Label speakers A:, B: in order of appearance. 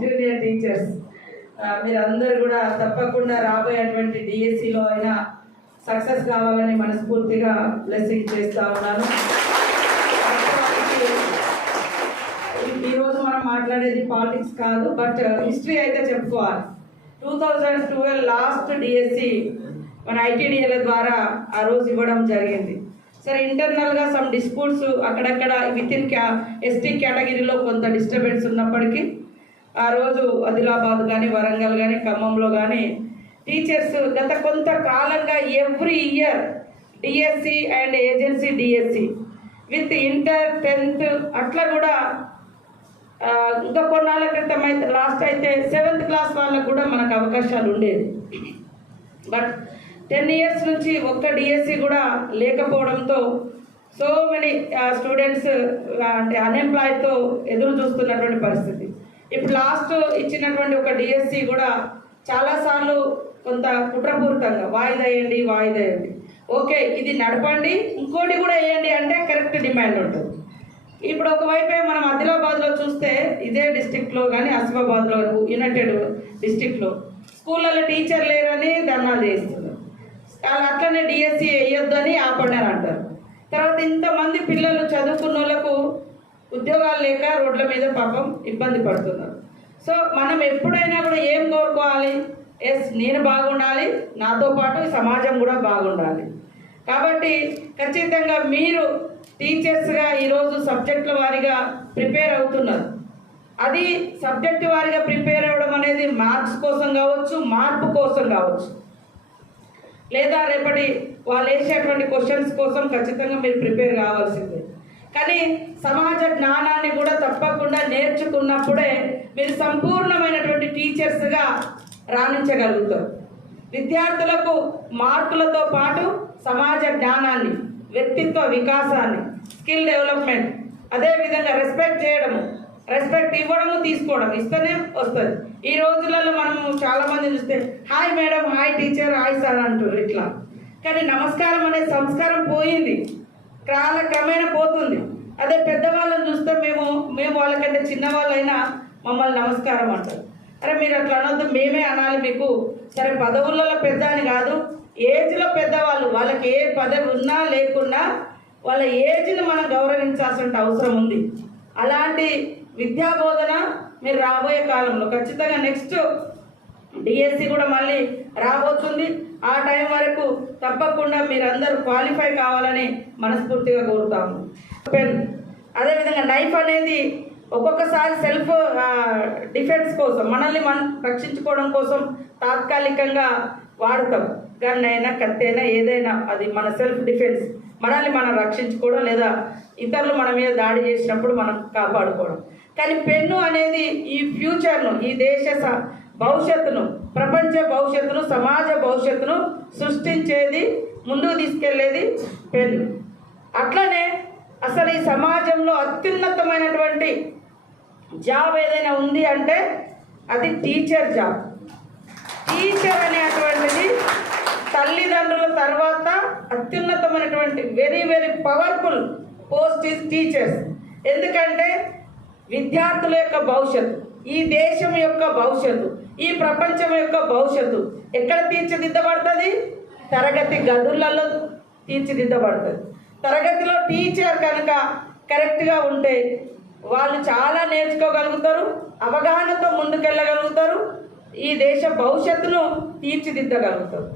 A: Junior teachers మీరందరూ కూడా తప్పకుండా రాబోయేటువంటి డిఎస్సిలో అయినా సక్సెస్ కావాలని మనస్ఫూర్తిగా బ్లెస్సింగ్ చేస్తా ఉన్నాను. ఈ- ఈరోజు మనం మాట్లాడేది పాలిటిక్స్ కాదు బట్ హిస్టరీ uh, అయితే చెప్పుకోవాలి. Two thousand twelve last DSC మన ఐటీడీఎల ద్వారా ఆ రోజు ఇవ్వడం జరిగింది. సరే ఇంటర్నల్గా సమ్ డిస్ప్యూట్స్ అక్కడక్కడ విత్ ఇన్ క్యా ఎస్టీ కేటగిరీలో కొంత డిస్టర్బెన్స్ ఉన్నప్పటికీ ఆ రోజు ఆదిలాబాద్ కానీ వరంగల్ కానీ ఖమ్మంలో కానీ టీచర్స్ గత కొంతకాలంగా every year DSC and agency DSC with inter tenth అట్లా కూడా ఇంకా కొన్నాళ్ళ క్రితం అయితే లాస్ట్ అయితే సెవెంత్ క్లాస్ వాళ్ళకు కూడా మనకు అవకాశాలు ఉండేది. బట్ టెన్ ఇయర్స్ నుంచి ఒక్క డిఎస్సి కూడా లేకపోవడంతో సో మెనీ స్టూడెంట్స్ అంటే అన్ఎంప్లాయ్తో ఎదురు చూస్తున్నటువంటి పరిస్థితి. ఇప్పుడు లాస్ట్ ఇచ్చినటువంటి ఒక డిఎస్సి కూడా చాలాసార్లు కొంత కుట్రపూరితంగా వాయిదా వేయండి వాయిదా వేయండి. ఓకే ఇది నడపండి ఇంకోటి కూడా వేయండి అంటే కరెక్ట్ డిమాండ్ ఉంటుంది. ఇప్పుడు ఒకవైపే మనం ఆదిలాబాద్లో చూస్తే ఇదే డిస్టిక్లో కానీ ఆసిఫాబాద్లో యునైటెడ్ డిస్టిక్లో స్కూళ్ళలో టీచర్ లేరని ధర్నా చేస్తున్నారు వాళ్ళు అట్లనే డిఎస్సి వేయొద్దని ఆపండి అంటారు తర్వాత ఇంతమంది పిల్లలు చదువుకున్న వాళ్ళకు ఉద్యోగాలు లేక రోడ్ల మీద పాపం ఇబ్బంది పడుతున్నారు. సో మనం ఎప్పుడైనా కూడా ఏం కోరుకోవాలి? ఎస్ నేను బాగుండాలి. నాతో పాటు సమాజం కూడా బాగుండాలి. కాబట్టి ఖచ్చితంగా మీరు టీచర్స్గా ఈరోజు సబ్జెక్టుల వారిగా ప్రిపేర్ అవుతున్నారు. అది సబ్జెక్టు వారిగా ప్రిపేర్ అవ్వడం అనేది మార్క్స్ కోసం కావచ్చు మార్పు కోసం కావచ్చు. లేదా రేపటి వాళ్ళు వేసేటువంటి క్వశ్చన్స్ కోసం ఖచ్చితంగా మీరు ప్రిపేర్ కావాల్సిందే. కానీ సమాజ జ్ఞానాన్ని కూడా తప్పకుండా నేర్చుకున్నప్పుడే మీరు సంపూర్ణమైనటువంటి టీచర్స్గా రాణించగలుగుతారు. విద్యార్థులకు మార్కులతో పాటు సమాజ జ్ఞానాన్ని వ్యక్తిత్వ వికాసాన్ని స్కిల్ డెవలప్మెంట్ అదేవిధంగా రెస్పెక్ట్ చేయడము రెస్పెక్ట్ ఇవ్వడము తీసుకోవడం. ఇస్తేనే వస్తుంది. ఈ రోజులలో మనము చాలా మంది చూస్తే hi madam hi teacher hi sir అంటారు ఇట్లా. కానీ నమస్కారం అనే సంస్కారం పోయింది. కాల క్రమేణా పోతుంది. అదే పెద్దవాళ్ళని చూస్తే మేము మేము వాళ్ళకంటే చిన్నవాళ్ళైనా మమ్మల్ని నమస్కారం అంటారు. అరే మీరు అట్లా అనొద్దు. మేమే అనాలి మీకు. సరే పదవులలో పెద్ద అని కాదు. ఏజ్లో పెద్దవాళ్ళు వాళ్ళకి ఏ పదవి ఉన్నా లేకున్నా వాళ్ళ ఏజ్ని మనం గౌరవించాల్సిన అవసరం ఉంది. అలాంటి విద్యా బోధన మీరు రాబోయే కాలంలో. ఖచ్చితంగా నెక్స్ట్ డిఎస్సి కూడా మళ్ళీ రాబోతుంది. ఆ టైం వరకు తప్పకుండా మీరందరూ క్వాలిఫై కావాలని మనస్ఫూర్తిగా కోరుతాము. అదేవిధంగా నైఫ్ అనేది ఒక్కొక్కసారి సెల్ఫ్ డిఫెన్స్ కోసం మనల్ని మనం రక్షించుకోవడం కోసం తాత్కాలికంగా వాడతాం. గన్ అయినా కత్తి అయినా ఏదైనా అది మన సెల్ఫ్ డిఫెన్స్. మనల్ని మనం రక్షించుకోవడం లేదా ఇతరులు మన మీద దాడి చేసినప్పుడు మనం కాపాడుకోవడం. కానీ పెన్ను అనేది ఈ ఫ్యూచర్ను ఈ దేశ స- భవిష్యత్తును ప్రపంచ భవిష్యత్తును సమాజ భవిష్యత్తును సృష్టించేది ముందుకు తీసుకెళ్ళేది పెన్ను. అట్లనే అసలు ఈ సమాజంలో అత్యున్నతమైన అత్యున్నతమైనటువంటి జాబ్ ఏదైనా ఉంది అంటే అది టీచర్ జాబ్. టీచర్ అనేటువంటిది తల్లిదండ్రుల తర్వాత అత్యున్నతమైనటువంటి very very powerful post is teachers. ఎందుకంటే విద్యార్థుల యొక్క భవిష్యత్తు ఈ దేశం యొక్క భవిష్యత్తు ఈ ప్రపంచం యొక్క భవిష్యత్తు ఎక్కడ తీర్చిదిద్దబడుతుంది? తరగతి గదులలో తీర్చిదిద్దబడుతుంది. తరగతిలో టీచర్ కనుక కరెక్ట్గా ఉంటే వాళ్ళు చాలా నేర్చుకోగలుగుతారు అవగాహనతో ముందుకెళ్ళగలుగుతారు ఈ దేశ భవిష్యత్తును తీర్చిదిద్దగలుగుతారు.